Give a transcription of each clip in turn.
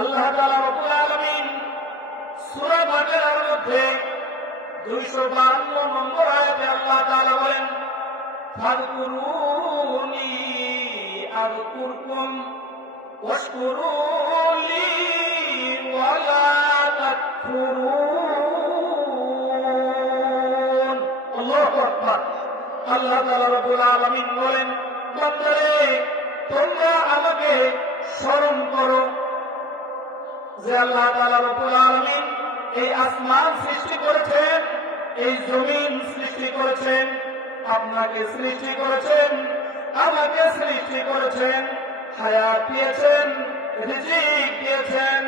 আল্লাহ তাআলা রব্বুল আলামিন সূরা বাকারার মধ্যে 252 নম্বর আয়াতে আল্লাহ তাআলা বলেন, ফাযকুরুনি আযকুরকুম ওয়াশকুরু লি ওয়ালা তাকফুরুন। আল্লাহু আকবার। আল্লাহ তাআলা রব্বুল আলামিন বলেন, বান্দারে তোমরা আমাকে স্মরণ করো যে আল্লাহ তাআলা রব্বুল আলামিন এই আসমান সৃষ্টি করেছেন, এই জমিন সৃষ্টি করেছেন, আপনাকে সৃষ্টি করেছেন, আমাকে সৃষ্টি করেছেন, হায়াত দিয়েছেন, রিজিক দিয়েছেন।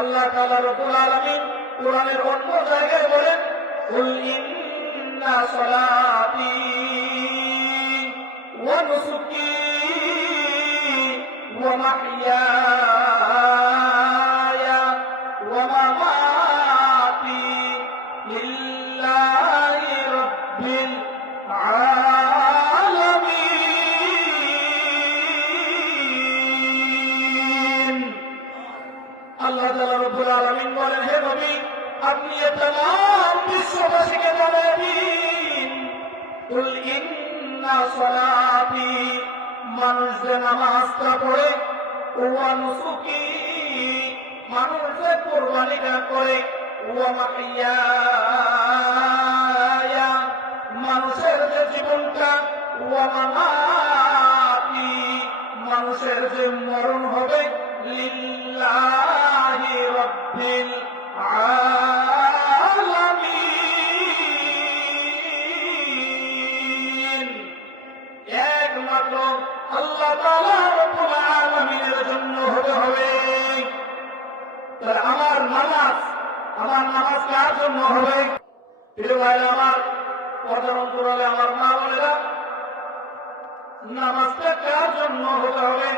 আল্লাহ তাআলা রব্বুল আলামিন কোরআনের অন্য জায়গায় বলেন, কুল ইন্না সলাতি ওয়া নুসুকি ওয়া মাহইয়ায়া ওয়া মামাতি লিল্লাহি রাব্বিল আলামিন। আল্লাহ তাআলা রব্বুল আলামিন বলেন, হে নবী আপনি तमाम বিশ্ববাসীকে জানিয়ে দিন, কুল ইন্না সলাতি, মানুষ যে নামাজটা পড়ে, ওয়া নুসুকি, মানুষ যে কুরবানিটা করে, ওয়া মাহইয়ায়া, মানুষের যে জীবনটা, ওয়া মামাতি, মানুষের যে মরণ হবে, লিল্লাহি রাব্বিল আলামিন। একমাত্র আল্লাহ তাআলা রব্বুল আলামিনের জন্য হতে হবে। তাহলে আমার নামাজ কার জন্য হবে? প্রিয় ভাইরা আমার, পর্দার অন্তরালে আমার মা বোনেরা, নামাজটা কার জন্য হতে হবে?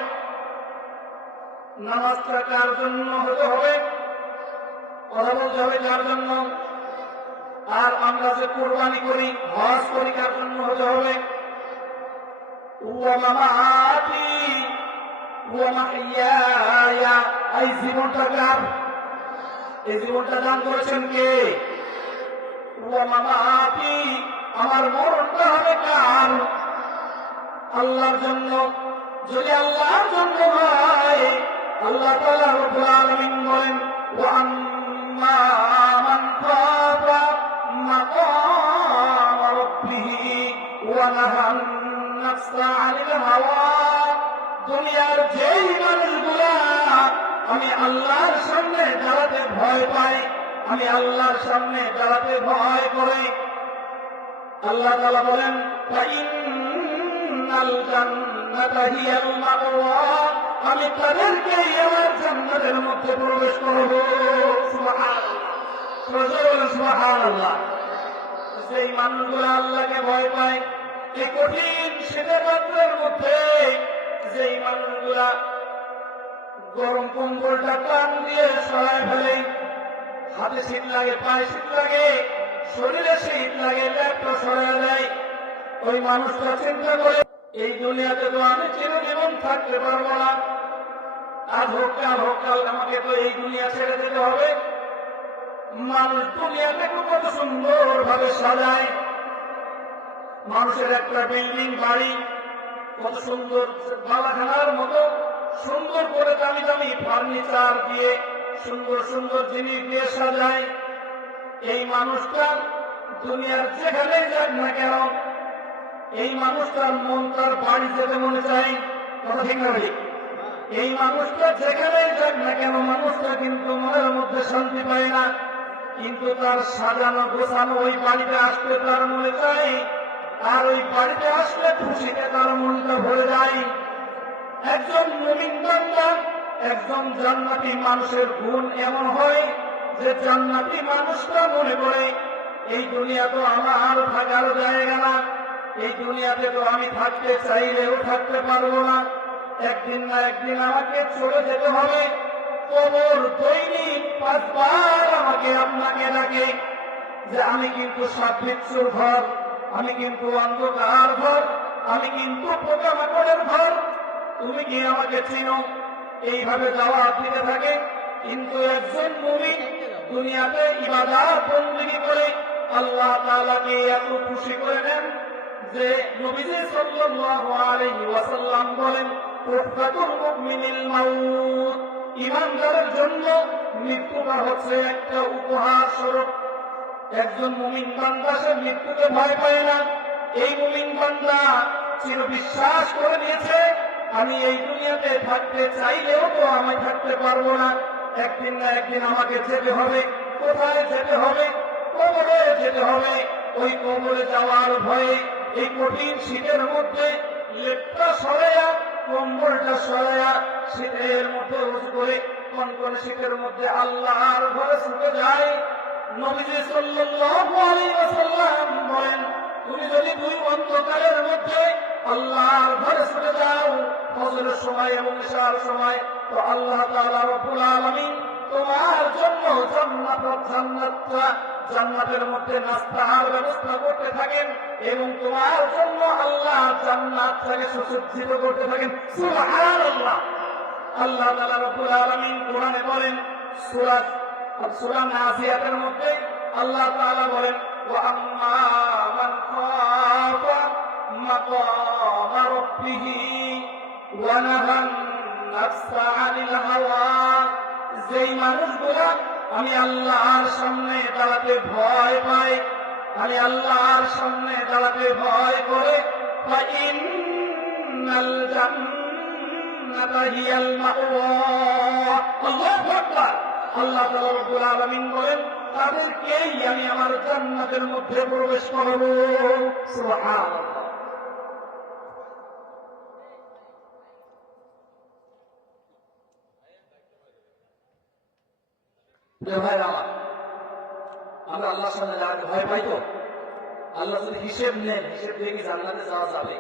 নামাজটা কার জন্য হতে হবে? কথা বলতে হবে কার জন্য? আর আমরা যে কোরবানি করি, হজ করি, কার জন্য হতে হবে? ওয়া মামাতি ওয়া মাহইয়ায়া, এই জীবনটা কার? এই জীবনটা দান করেছেন কে? ওয়া মামাতি, আমার মরণটা হবে কার? আল্লাহর জন্য। যদি আল্লাহর জন্য হয়, আল্লাহ তাআলা রব্বুল আলামিন বলেন, ওয়া আম্মা মান খাফা মাকাম রাব্বিহি ওয়া নাহান নাফসা আনিল হাওয়া, দুনিয়ার যেই মানুষগুলা আমি আল্লাহর সামনে দাঁড়াতে ভয় পাই, আমি আল্লাহর সামনে দাঁড়াতে ভয় করে, আল্লাহ তাআলা বলেন, ফাইন্নাল জান্নাতা হিয়াল মাওয়া, আমি তাদেরকে আমার জান্নাতের মধ্যে প্রবেশ করব। সুবহানাল্লাহ, সুবহানাল্লাহ। সেই মানুষগুলো আল্লাহকে ভয় পায়, এই কঠিন শীতের রাতের মধ্যে যেই মানুষগুলা গরম কম্বলটা টান দিয়ে সরায় ফেলে, হাতে শীত লাগে, পায়ে শীত লাগে, শরীরে শীত লাগে, ল্যাপটা সরায় দেয়, ওই মানুষটা চিন্তা করে, এই দুনিয়াতে তো আমি চিরজীবন থাকতে পারবো না, আজ হোক কাল আমাকে তো এই দুনিয়া ছেড়ে দিতে হবে। মানুষ দুনিয়াটাকে কত সুন্দর ভাবে সাজায়, মানুষের একটা বিল্ডিং বাড়ি কত সুন্দর বালাখানার মতো সুন্দর করে দামি দামি ফার্নিচার দিয়ে সুন্দর সুন্দর জিনিস দিয়ে সাজায়। এই মানুষটা দুনিয়ার যেখানে যাক না কেন, এই মানুষটার মন তার বাড়ি যেতে মনে চায়, কথা ঠিক না ভাই? এই মানুষটা যেখানে যাক না কেন, মানুষটা কিন্তু মনের মধ্যে শান্তি পায় না, কিন্তু তার সাজানো গোছানো ওই বাড়িতে আসতে তার মনে চায়, আর ওই বাড়িতে আসলে খুশিতে তার মনটা ভরে যায়। একজন মুমিন বান্দা, একজন জান্নাতি মানুষের গুণ এমন হয় যে জান্নাতি মানুষটা মনে করে, এই দুনিয়া তো আমার থাকার জায়গা না, এই দুনিয়াতে তো আমি থাকতে চাইলেও থাকতে পারবো না, একদিন না একদিন আমাকে চলে যেতে হবে। কবর দৈনিক 5 বার আমাকে আপনাকে ডাকে যে আমি কিন্তু সাপ বিচ্ছুর ঘর, আমি কিন্তু অন্ধকার ঘর, আমি কিন্তু পোকামাকড়ের ঘর, তুমি কি আমাকে চিনো? এইভাবে যাওয়া দিতে থাকে। একজন মুমিন দুনিয়াতে ইবাদত বندگی করে আল্লাহ তাআলাকে এত খুশি করে নেন যে নবীজি সাল্লাল্লাহু আলাইহি ওয়াসাল্লাম বলেন তুফাতুল মুমিনিল মাউত, ঈমানদারের জন্য মৃত্যুটা হচ্ছে একটা উপহার স্বরূপ। একজন মুমিন বান্দা সে মৃত্যুকে ভয় পায় না। এই মুমিন বান্দা চির বিশ্বাস করে নিয়েছে আমি এই দুনিয়াতে থাকতে চাইলেও তো আমি থাকতে পারবো না, একদিন না একদিন আমাকে যেতে হবে। কোথায় যেতে হবে? কবরে যেতে হবে। ওই কবরে যাওয়ার ভয়ে এই কঠিন শীতের মধ্যে লেপটা সরাইয়া কম্বলটা সরাইয়া শীতের মধ্যে উঁচু করে কনকন শীতের মধ্যে আল্লাহর ঘরে ছুটে যায়। নবীজি সাল্লাল্লাহু আলাইহি ওয়াসাল্লাম বলেন তুমি যদি দুই অন্তকালের মধ্যে আল্লাহর ঘরে ছুটে যাও ফজরের সময় এবং ইশার সময়, তো আল্লাহ তাআলা রব্বুল আলামিন তোমার জন্য জান্নাতের মধ্যে নাস্তার ব্যবস্থা করতে থাকেন এবং তোমার জন্য আল্লাহ জান্নাতটাকে সুসজ্জিত করতে থাকেন। সুবহানাল্লাহ। আল্লাহ তাআলা রব্বুল আলামিন কোরআনে বলেন সূরা নাজিয়াতের মধ্যে আল্লাহ তাআলা বলেন ওয়া আম্মা মান খাফা মাকামা রাব্বিহি ওয়া নাহান নাফসা আনিল হাওয়া, যেই মানুষগুলা আমি আল্লাহর সামনে দাঁড়াতে ভয় পাই, আমি আল্লাহর সামনে দাঁড়াতে ভয় করে ফাইন্নাল জান্নাতা হিয়াল মাওয়া। আল্লাহু আকবার। আল্লাহ তাআলা রব্বুল আলামিন বলেন তাদেরকেই আমি আমার জান্নাতের মধ্যে প্রবেশ করাবো। সুবহানাল্লাহ। আমরা আল্লাহর সামনে দাঁড়াতে ভয় পাই তো? আল্লাহ যদি হিসেব নেন, হিসেব দিয়ে কি জান্নাতে যাওয়া যাবে?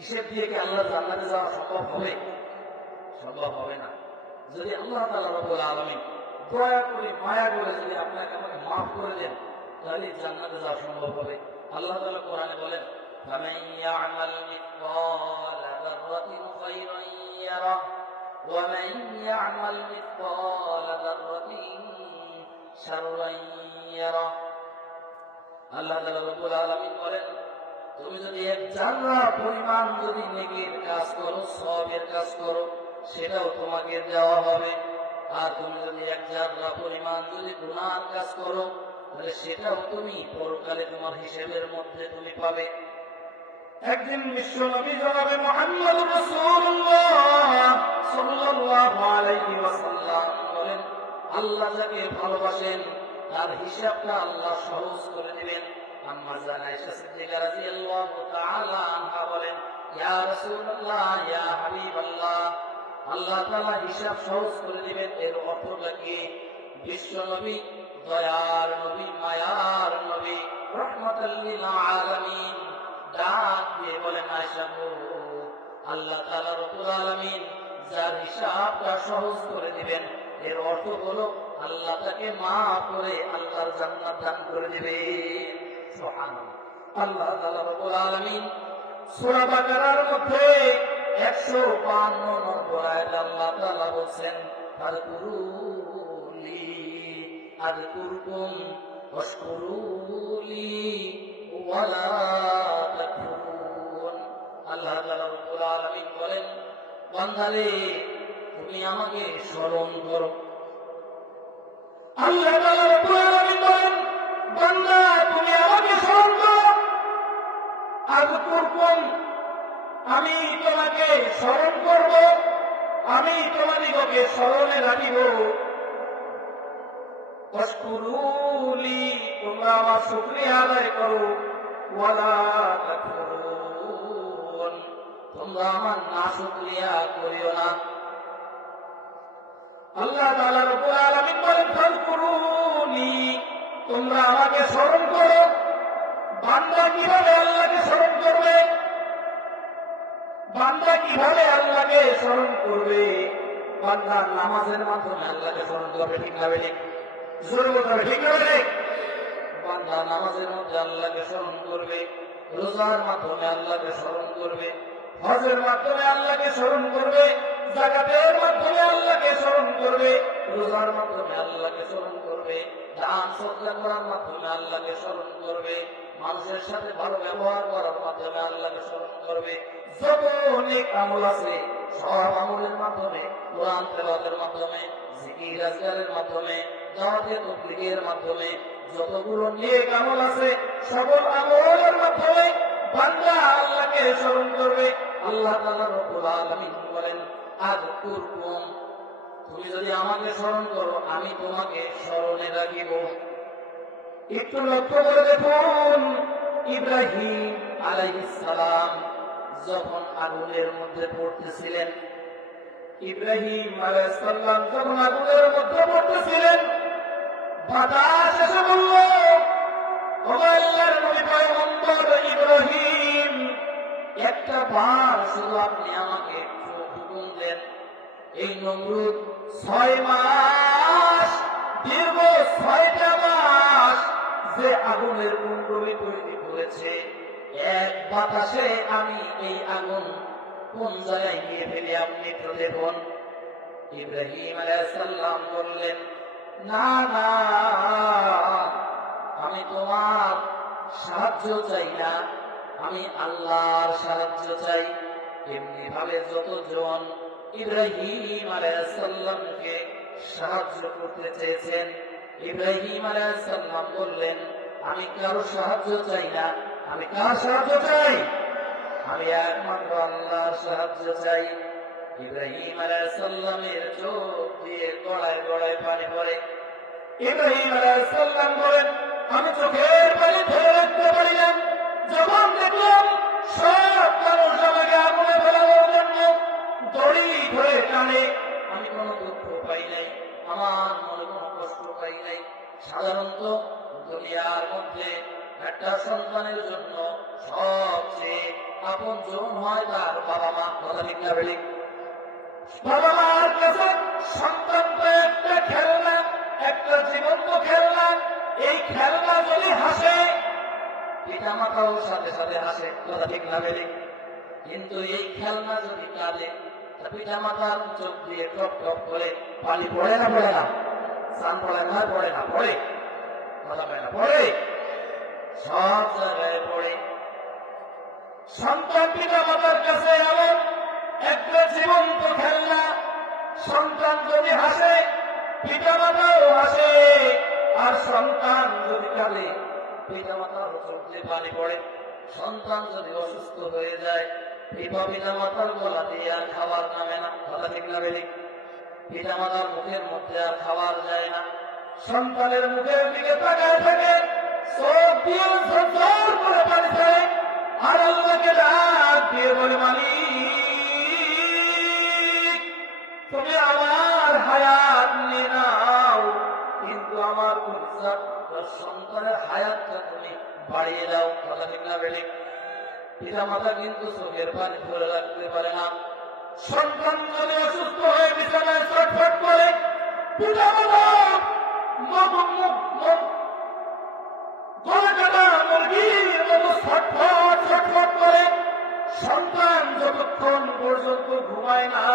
হিসেব দিয়ে কি আল্লাহ জান্নাতে যাওয়া সম্ভব হবে? সম্ভব হবে না। যদি আল্লাহ তাআলা রব্বুল আলামিন দয়া করে মায়া করে যদি আপনাকে আমাকে মাফ করে দেন তাহলে জান্নাতে যাওয়া সম্ভব হবে। আল্লাহ তাআলা কোরআনে বলেন ফামান ইয়া'মাল মিসকালা যাররাতিন খায়রান ইয়ারাহ ওয়া মান ইয়া'মাল মিসকালা যাররাতিন শাররান ইয়ারাহ। আল্লাহ তাআলা রব্বুল আলামিন বলেন তুমি যদি এক জাররা পরিমাণ যদি নেকির কাজ করো, সওয়াবের কাজ করো, সেটাও তোমাকে দেওয়া হবে। আর তুমি যদি এক জাররা পরিমাণ যদি গুনার কাজ করো তাহলে সেটাও তুমি পরকালে তোমার হিসেবের মধ্যে তুমি পাবে। একদিন বিশ্ব নবী জনাবে মুহাম্মদুর রাসূলুল্লাহ সাল্লাল্লাহু আলাইহি ওয়াসাল্লাম বলেন আল্লাহ যাকে ভালোবাসেন তার হিসাবটা আল্লাহ সহজ করে দিবেন। আম্মা জান আয়েশা সিদ্দিকা রাদিয়াল্লাহু তাআলা আনহা বলেন ইয়া রাসূলুল্লাহ ইয়া হাবিবাল্লাহ, আল্লাহ তাআলা হিসাব সহজ করে দিবেন। এর অর্থটা কি? বিশ্ব নবী, দয়ার নবী, মায়ার নবী, রাহমাতাল লিল আলামিন ডাক দিয়ে বলেন আয়েশা গো, আল্লাহ তাআলা রব্বুল আলামিন যার হিসাবটা সহজ করে দিবেন এর অর্থ হলো আল্লাহ তাকে মাফ করে আল্লাহর জান্নাত দান করে দিবেন। সুবহানাল্লাহ। আল্লাহ তাআলা রব্বুল আলামিন সূরা বাকারার মধ্যে 152 নম্বর আয়াতে আল্লাহ তাআলা বলেন ফাযকুরুনি আযকুরকুম ওয়াশকুরুলি ওয়ালা তাকফুরুন। আল্লাহ তাআলা রব্বুল আলামিন বলেন বান্দারে তুমি আমাকে স্মরণ করো। আল্লাহ তাআলা রব্বুল আলামিন বলেন বান্দা তুমি আমাকে স্মরণ করো। আযকুরকুম আমি তোমাকে স্মরণ করব, আমি তোমাদিগকে স্মরণে রাখিব। ওয়াশকুরুলি তোমরা আমার শুকরিয়া আদায় করো। ওয়ালা তাকফুরুন তোমরা আমার নাশুকরিয়া করিও না। আল্লাহ তাআলা রব্বুল আলামিন বলেন ফাযকুরুনি তোমরা আমাকে স্মরণ করো। বান্দা কিভাবে আল্লাহকে স্মরণ করবে? বান্দা কিভাবে আল্লাহকে স্মরণ করবে? বান্দা নামাজের মাধ্যমে আল্লাহকে স্মরণ করবে। ঠিক না বেঠিক? জোরে বলতে হবে ঠিক না বেঠিক? বান্দা নামাজের মধ্যে আল্লাহকে স্মরণ করবে, রোজার মাধ্যমে আল্লাহকে স্মরণ করবে, হজের মাধ্যমে আল্লাহকে স্মরণ করবে, যাকাতের মাধ্যমে আল্লাহকে স্মরণ করবে, করার মাধ্যমে আল্লাহকে স্মরণ করবে, দান সদকা করার মাধ্যমে আল্লাহকে স্মরণ করবে, মানুষের সাথে ভালো ব্যবহার করার মাধ্যমে আল্লাহকে স্মরণ করবে। যত নেক আমল আছে সব আমলের মাধ্যমে, কোরআন তেলাওয়াতের মাধ্যমে, জিকির আজকারের মাধ্যমে, দাওয়াতে তাবলীগের মাধ্যমে, যতগুলো নেক আমল আছে সকল আমলের মাধ্যমে বান্দা আল্লাহকে স্মরণ করবে। আল্লাহ তাআলা রব্বুল আলামিন বলেন, আযকুরকুম, তুমি যদি আমাকে স্মরণ করো আমি তোমাকে স্মরণে রাখিব। একটু লক্ষ্য করে দেখুন, ইব্রাহিম আলাইহিস সালাম যখন আগুনের মধ্যে পড়তেছিলেন, ইব্রাহিম আলাইহিস সালাম যখন আগুনের মধ্যে পড়তেছিলেন, বাতাস এসে বলল, ও আল্লাহর নবী পয়গম্বর ইব্রাহিম, একটা বার শুধু আপনি আমাকে একটু হুকুম দেন। এই নমরুদ 6 মাস, দীর্ঘ 6টা মাস যে আগুনের কুণ্ডলী তৈরি করেছে, এক বাতাসে আমি এই আগুন কোন জায়গায় নিয়ে ফেলে আপনি একটু দেখুন। ইব্রাহিম আলাইহিস সালাম বললেন, না না, আমি তোমার সাহায্য চাই না, আমি আল্লাহর সাহায্য চাই। এমনি ভাবে যতজন ইব্রাহিম আলাইহিস সালামকে সাহায্য করতে চেয়েছেন, ইব্রাহিম আলাইহিস সালাম বললেন, আমি কারো সাহায্য চাই না, আমি কার সাহায্য চাই? আমি একমাত্র আল্লাহর সাহায্য চাই। ইব্রাহিম আলাইহিস সালামের চোখ দিয়ে গড়ায় গড়ায় পানি পড়ে। ইব্রাহিম আলাইহিস সালাম বলেন, আমি চোখের পানি ধরে রাখতে পারি না, যখন দেখলাম সব মানুষ আমাকে আগুনে ফেলানোর জন্য দড়ি ধরে টানে, আমি কোনো দুঃখ পাই নাই, আমার মনে কোনো কষ্ট পাই নাই। সাধারণত দুনিয়ার মধ্যে একটা সন্তানের জন্য সবচেয়ে আপনজন হয় তার বাবা মা, কথা ঠিক না বেঠিক? বাবা মার কাছে সন্তান তো একটা খেলনা, একটা জীবন্ত খেলনা। এই খেলনা যদি হাসে, পিতা মাতাও সাথে সাথে হাসে, কথা ঠিক না বেঠিক? কিন্তু এই খেলনা যদি কাঁদে, পিতা মাতার চোখ দিয়ে টপ টপ করে পানি পড়ে না পড়ে না? স্নান পড়ে না পড়ে না? পড়ে, কথা পায় না, পড়ে, সব জায়গায় পড়ে। সন্তান পিতা মাতার কাছে এমন একটা জীবন্ত খেলনা, সন্তান যদি হাসে পিতা মাতাও হাসে, আর সন্তান যদি কাঁদে পিতা মাতার চোখ দিয়ে পানি পড়ে। সন্তান যদি অসুস্থ হয়ে যায়, পিতা মাতার গলা দিয়ে আর খাবার নামে না, কথা ঠিক না বেঠিক? পিতা মাতার মুখের মধ্যে আর খাবার যায় না, সন্তানের মুখের দিকে তাকায় থাকে, চোখ দিয়ে ঝরঝর করে পানি ফেলে, আর আল্লাহকে ডাক দিয়ে বলে, মালিক তুমি আমার হায়াত নিয়ে নাও, কিন্তু আমার সন্তানের হায়াতটা তুমি বাড়িয়ে দাও, কথা ঠিক না বেঠিক? পিতা মাতা কিন্তু চোখের পানি ধরে রাখতে পারে না। সন্তান যদি অসুস্থ হয়ে বিছানায় ছটফট করে, পিতা মাতা গলা কাটা মুরগির মতো ছটফট ছটফট করে। সন্তান যতক্ষণ পর্যন্ত ঘুমায় না,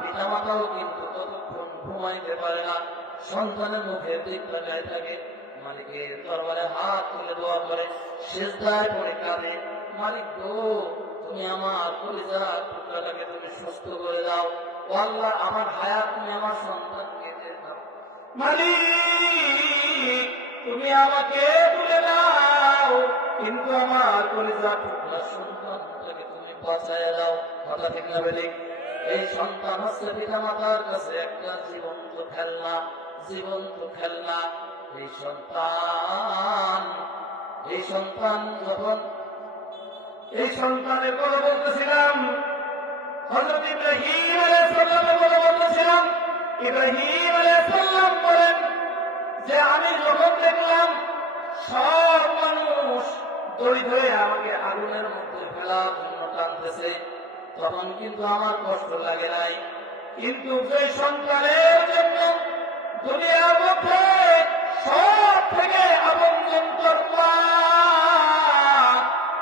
পিতা মাতাও কিন্তু ততক্ষণ ঘুমাইতে পারে না, সন্তানের মুখের দিক তাকায় থাকে, মালিকের দরবারে হাত তুলে দোয়া করে, সিজদায় পড়ে কাঁদে, মালিক গো তুমি আমার কলিজার টুকরাটাকে তুমি সুস্থ করে দাও, ও আল্লাহ আমার হায়াত তুমি আমার সন্তানকে দিয়ে দাও, মালিক তুমি আমাকে তুলে দাও, কিন্তু আমার কলিজার টুকরা সন্তানটাকে তুমি বাঁচায় দাও, কথা ঠিক না বেঠিক? এই সন্তান হচ্ছে পিতা মাতার কাছে একটা জীবন্ত খেলনা, জীবন্ত খেলনা। এই সন্তান যখন, এই সন্তানের কথা বলতেছিলাম, হযরত ইব্রাহিম আলাইহিস সালামের কথা বলতেছিলাম। ইব্রাহিম আলাইহিস সালাম বলেন যে আমি যখন দেখলাম সব মানুষ দড়ি ধরে আমাকে আগুনের মধ্যে ফেলার জন্য টানতেছে, তখন কিন্তু আমার কষ্ট লাগে নাই। কিন্তু যে সন্তানের জন্য দুনিয়ার মধ্যে সব থেকে আপনজন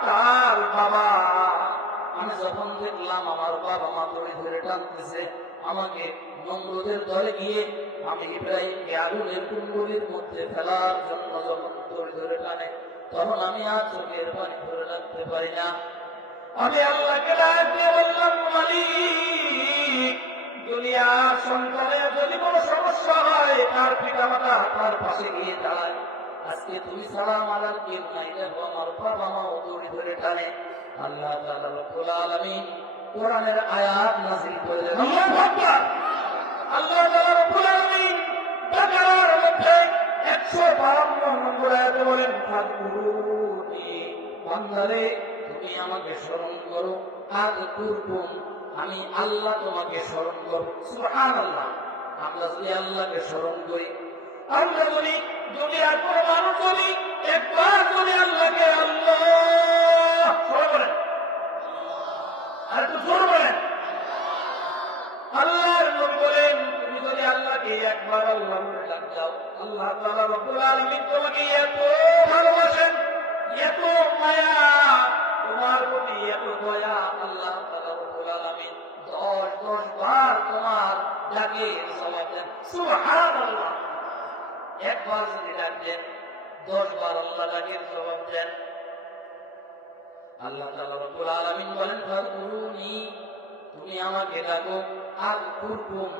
তার বাবা, আমি যখন দেখলাম আমার বাবা মা দড়ি ধরে টানতেছে, আমাকে নমরুদের দলে গিয়ে আমি ইব্রাহিমকে আগুনের কুণ্ডলীর মধ্যে ফেলার জন্য যখন দড়ি ধরে টানে, তখন আমি আর চোখের পানি ধরে রাখতে পারি না। আমি আল্লাহকে ডাক দিয়ে বললাম, মালিক, দুনিয়ার সন্তানের যদি কোনো সমস্যা হয় তার পিতামাতা তার পাশে গিয়ে দাঁড়ায়। আজকে তুমি ছাড়া আমার আর কেউ নাই, দেখো আমার বাবা মাও দড়ি ধরে টানে। আল্লাহ তাআলা রব্বুল আলামিন কোরআনের আয়াত নাযিল করলেন। আল্লাহু আকবার। আল্লাহ তাআলা রব্বুল আলামিন বাকারার মধ্যে 152 নম্বর আয়াতে বলেন, ফাযকুরুনি, বান্দারে তুমি আমাকে স্মরণ করো, আযকুরকুম, আমি আল্লাহ তোমাকে স্মরণ করব। সুবহানাল্লাহ। আমরা যদি আল্লাহকে স্মরণ করি, আমরা যদি দুনিয়ার কোনো মানুষ যদি একবার যদি আল্লাহকে আল্লাহ বলেন, আর একটু জোর বলেন, আল্লাহর নবী বলেন, তুমি যদি আল্লাহকে একবার আল্লাহ বলে ডাক দাও, আল্লাহ তাআলা রব্বুল আলামিন তোমাকে এত ভালোবাসেন, এত মায়া, তোমার প্রতি এত দয়া, আল্লাহ তাআলা রব্বুল আলামিন 10 বার তোমার ডাকে জবাব দেন। সুবহানাল্লাহ। একবার যদি ডাক দেন, 10 বার আল্লাহ ডাকের জবাব দেন। আল্লাহ তাআলা রব্বুল আলামিন বলেন, ফাযকুরুনি, তুমি আমাকে ডাকো, আযকুরকুম,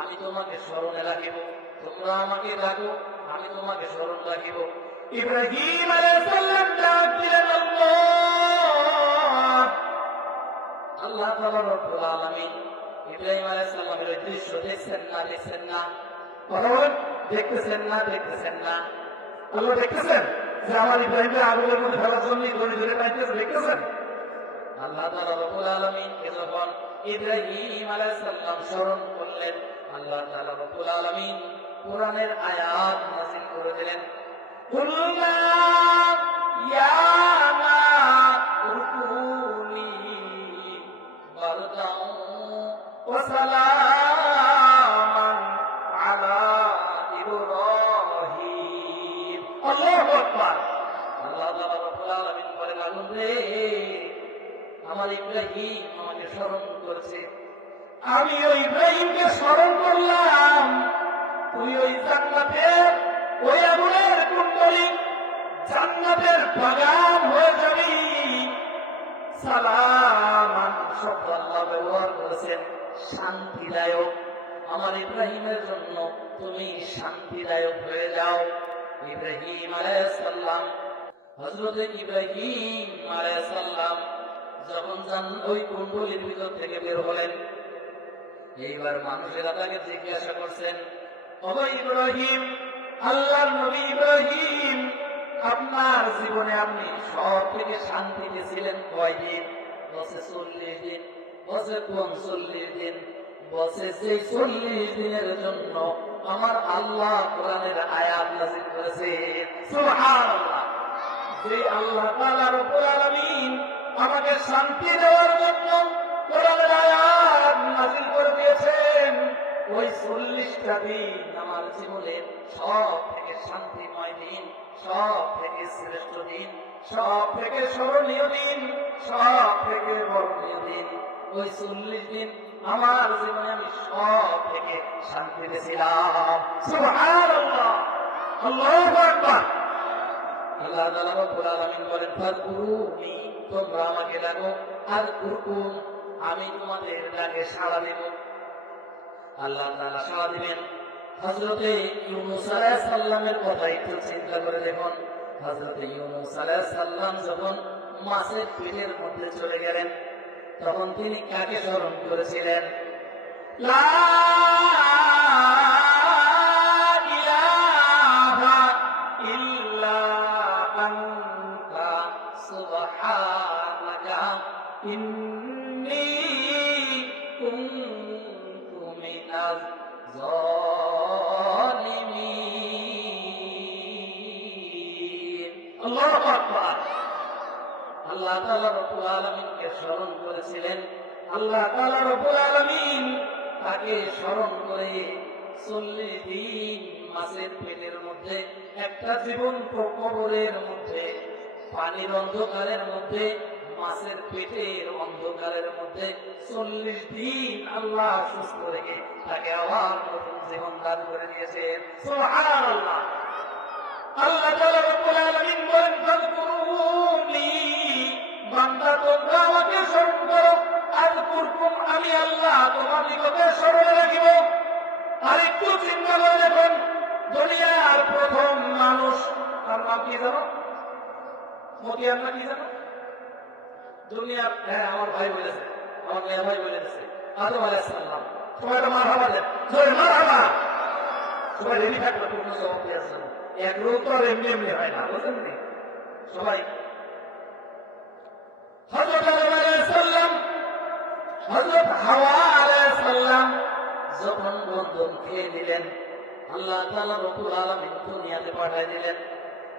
আমি তোমাকে স্মরণে রাখিব। তোমরা আমাকে ডাকো, আমি তোমাকে স্মরণ রাখিব। ইব্রাহিম আলাইহিস সালাম ডাক দিলেন, আল্লাহ। আল্লাহ তাআলা রব্বুল আলামিন ইব্রাহিম আলাইহিস সালামের ওই দৃশ্য দেখছেন না? দেখছেন না? কথা বলেন, দেখতেছেন না? দেখতেছেন না? আল্লাহ দেখতেছেন যে আমার ইব্রাহিমকে আগুনের মধ্যে ফেলার জন্য দড়ি ধরে টানতেছে, দেখতেছেন? আল্লাহ তাআলা রব্বুল আলামিনকে যখন ইব্রাহিম আলাইহিস সালাম স্মরণ করলেন, আল্লাহ তাআলা রব্বুল আলামিন কোরআনের আয়াত নাযিল করে দিলেন। কুল্লা ইয়া নারকুনি বারদাউ ওয়া সালামান আলা ইব্রাহিম। আল্লাহু আকবার। আল্লাহ তাআলা রব্বুল আলামিন বলেন, আগুন রে, আমার ইব্রাহিম আমাকে স্মরণ করেছে। আমি ওই ইব্রাহিমকে স্মরণ করলাম, তুই ওই জান্নাতের ওই আগুনের কুণ্ডলী, জান্নাতের বাগান হয়ে যাবি। সালামান শব্দ আল্লাহ ব্যবহার করেছেন শান্তিদায়ক। আমার ইব্রাহিমের জন্য তুমি শান্তিদায়ক হয়ে যাও। ইব্রাহিম আলাইহিস সালাম, হযরত ইব্রাহিম আলাইহিস সালাম যখন ওই কুণ্ডলীর ভিতর থেকে বের হলেন, এইবার মানুষেরা তাকে জিজ্ঞাসা করছেন, ও ইব্রাহিম, আল্লাহর নবী ইব্রাহিম, আপনার জীবনে আপনি সব থেকে শান্তিতে ছিলেন কয়দিন? বলছে 40 দিন। বলছে কোন 40 দিন? বলছে যে 40 দিনের জন্য আমার আল্লাহ কোরআনের আয়াত নাযিল করেছে। সুবহানাল্লাহ। যে আল্লাহ তাআলা রব্বুল আলামিন আমাকে শান্তি দেওয়ার জন্য কোরআনের আয়াত নাযিল করে দিয়েছেন, ওই 40টা দিন আমার জীবনের সব থেকে শান্তিময় দিন, সব থেকে শ্রেষ্ঠ দিন, সব থেকে স্মরণীয় দিন, সব থেকে বরণীয় দিন। ওই 40 দিন আমার জীবনে আমি সব থেকে শান্তিতে ছিলাম। সুবহানাল্লাহ, আল্লাহু আকবার। আল্লাহ তাআলা রব্বুল আলামিন বলেন, ফাযকুরুনি, তোমরা আমাকে ডাকো, আযকুরকুম, আমি তোমাদের ডাকে সাড়া দেব। আল্লাহ তাআলা সাড়া দিবেন। হযরতে ইউনূস আলাইহিস সালামের কথা একটু চিন্তা করে দেখুন। হযরতে ইউনূস আলাইহিস সালাম যখন মাছের পেটের মধ্যে চলে গেলেন, তখন তিনি কাকে স্মরণ করেছিলেন? লা ইলাহা ইল্লা আনতা সুবহানাকা ইন্নী কুনতু মিনাজ জালিমিন। আল্লাহু আকবার। আল্লাহ তাআলা রব্বুল আলামিনকে স্মরণ করেছিলেন। আল্লাহ তাআলা রব্বুল আলামিন তাকে স্মরণ করে 40 দিন মাছের পেটের মধ্যে, একটা জীবন কবরের মধ্যে, পানির অন্ধকারের মধ্যে মাছের পেটের অন্ধকারের মধ্যে 40 দিন আল্লাহ সুস্থ রেখে তাকে আবার নতুন জীবন দান করে দিয়েছেন। সুবহানাল্লাহ। আল্লাহ তাআলা রব্বুল আলামিন বলেন, ফাযকুরুনি, বান্দা তোমরা আমাকে স্মরণ করো, আযকুরকুম, আমি আল্লাহ তোমার নিকটে স্মরণে রাখিব। আর একটু চিন্তা করে দেখুন, দুনিয়ার প্রথম মানুষ, তার নাম কি জানো? মতিয়ার না কি জানো? দুনিয়ার, হ্যাঁ আমার ভাই বলেছে, আমার মেয়ে ভাই বলেছে, আদম আলাইহিস সালাম। সবাই তো মারহাবা দেন, জোরে মারহাবা। সবাই রেডি থাকবে, পূর্ণ জবাব দিয়ে আসছেন। এক রোগ তো আর এমনি এমনি হয় না, বুঝলেন নি? সবাই হযরত আদম আলাইহিস সালাম, হযরত হাওয়া আলাইহিস সালাম যখন বন্ধন খেয়ে দিলেন, আল্লাহ তাআলা রব্বুল আলামিন দুনিয়াতে পাঠিয়ে দিলেন,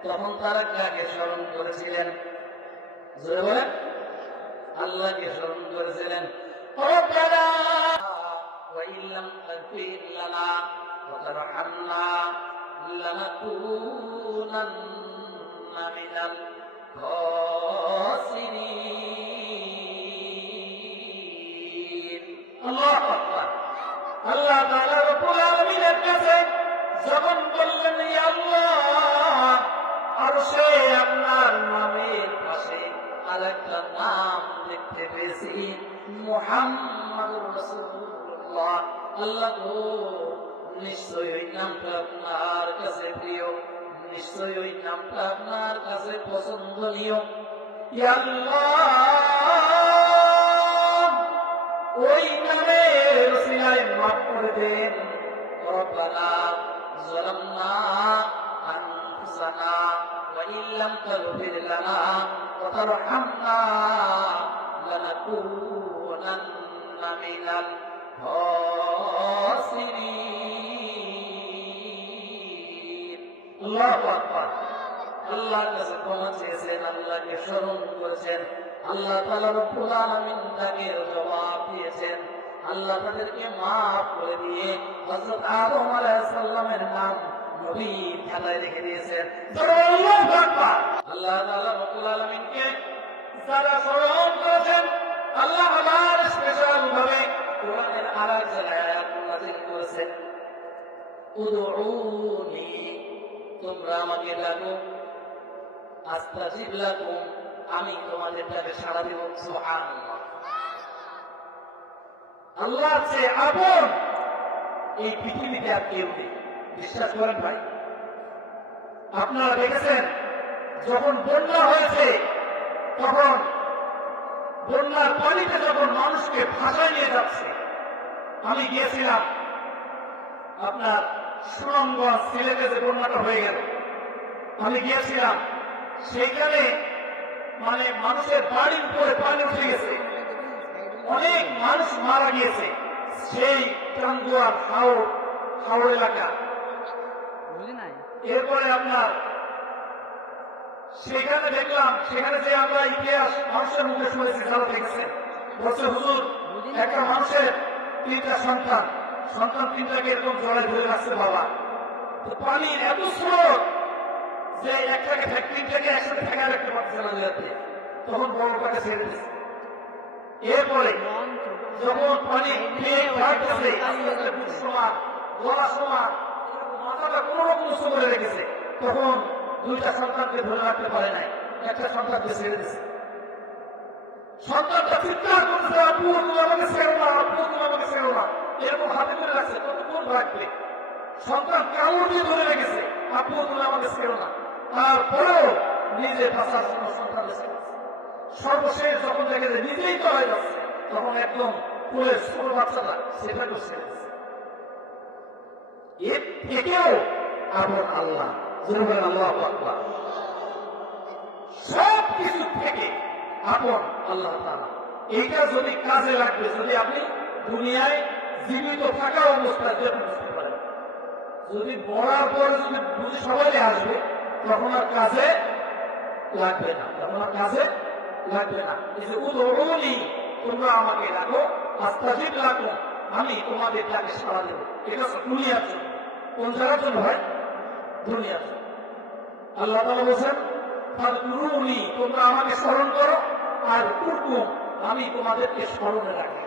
তখন তারা কাকে স্মরণ করেছিলেন? জোরে বলেন। আল্লাহকে স্মরণ করেছিলেন। রব্বানা ওয়া ইল্লাম তাগফির লানা ওয়া তারহামনা লানাকুনান্না মিনাল খাসিরিন। আল্লাহু আকবার। আল্লাহ তাআলা রব্বুল আলামিনের কাছে যখন বললেন, ইয়া আল্লাহ, আরশে আপনার নামের পাশে আরেকটা নাম দেখতে পেয়েছি, মুহাম্মাদুর রাসূলুল্লাহ। আল্লাহ গো, নিশ্চয়ই ওই নামটা আপনার কাছে প্রিয়, নিশ্চয়ই ওই নামটা আপনার কাছে পছন্দনীয়। ইয়া আল্লাহ, ওই নামের ওসিলায় মাফ করে দেন। রব্বানা যালামনা আনফুসানা ওয়া ইল্লাম তাগফির লানা ওয়া তারহামনা লানাকুনান্না মিনাল খাসিরিন। আল্লাহু আকবার। আল্লাহর কাছে ক্ষমা চেয়েছেন, আল্লাহকে স্মরণ করেছেন, আল্লাহ তাআলা রব্বুল আলামিন তাকে জবাব দিয়েছেন। আল্লাহ তাদেরকে মাফ করে দিয়ে হযরত আদম আলাইহিস সালামের নাম নবীর খাতায় লিখে দিয়েছেন। আল্লাহু আকবার। আল্লাহ তাআলা রব্বুল আলামিনকে যারা স্মরণ করেছেন, আল্লাহ আবার স্পেশাল ভাবে কোরআনের আরেক জায়গায় আয়াত নাযিল করেছেন, উদউনি, তোমরা আমাকে ডাকো, আস্তাজিব লাকুম, আমি তোমাদের ডাকে সাড়া দেব। সুবহানাল্লাহ। আল্লাহর চেয়ে আপন এই পৃথিবীতে আর কেউ নেই। বিশ্বাস করেন ভাই? আপনারা দেখেছেন, যখন বন্যা হয়েছে, তখন বন্যার পানিতে যখন মানুষকে ভাসায় নিয়ে যাচ্ছে, আমি গিয়েছিলাম আপনার সুনামগঞ্জ, সিলেটে যে বন্যাটা হয়ে গেল, আমি গিয়েছিলাম সেইখানে, মানে মানুষের বাড়ির উপরে পানি উঠে গেছে, অনেক মানুষ মারা গিয়েছে। সেই টাঙ্গুয়ার হাওড় এলাকা, এরপরে আপনার সেখানে দেখলাম, সেখানে যে আমরা ইতিহাস মানুষের মুখে শুনেছি, যারা দেখেছেন, বলছে হুজুর, একটা মানুষের 3টা সন্তান, সন্তান 3টাকে এরকম জলে ধরে রাখছে বাবা, তো পানির এত স্রোত যে একটাকে 3টাকে একসাথে ফেঁকা রাখতে পারছে না নদীতে, তখন বড়টাকে ছেড়ে দিচ্ছে। এরপরে যখন পানি খেয়ে ভাগতেছে, আস্তে আস্তে বুক সমান, গলা সমান, মাথাটা কোন রকম উঁচু করে রেখেছে, তখন 2টা সন্তানকে ধরে রাখতে পারে নাই, একটা সন্তানকে ছেড়ে দিচ্ছে। সন্তানটা চিৎকার করছে, আব্বু তুমি আমাকে ছেড়ো না, আব্বু তুমি আমাকে ছেড়ো না, এরকম হাতে করে রাখছে, কতক্ষণ রাখবে? সন্তান কামড় দিয়ে ধরে রেখেছে, আব্বু তুমি আমাকে ছেড়ো না, তারপরেও নিজে বাঁচার জন্য সন্তানকে ছেড়ে দিচ্ছে। সর্বশেষ যখন দেখে যে নিজেই তো হয়ে যাচ্ছে, তখন একদম কোলের ছোট বাচ্চাটা সেটাকেও ছেড়ে দিচ্ছে। এর থেকেও আপন আল্লাহ, আল্লাহু আকবার। সব কিছু থেকে আপন আল্লাহ তাআলা। এইটা যদি কাজে লাগবে, যদি আপনি দুনিয়ায় জীবিত থাকা অবস্থায় যদি বুঝতে পারেন, যদি মরার পরে যদি বুঝে সবাই আসবে, তখন আর কাজে লাগবে না, তখন আর কাজে লাগবে না। এই যে উদউনি, তোমরা আমাকে ডাকো, আস্তাজিব লাকুম, আমি তোমাদের ডাকে সাড়া দেব। এটা দুনিয়ার জন্য। কোন জায়গার জন্য হয়? দুনিয়ার জন্য। আল্লাহ তাআলা বলেন, ফাযকুরুনি, তোমরা আমাকে স্মরণ করো, আর কুরকুম, আমি তোমাদেরকে স্মরণে রাখি।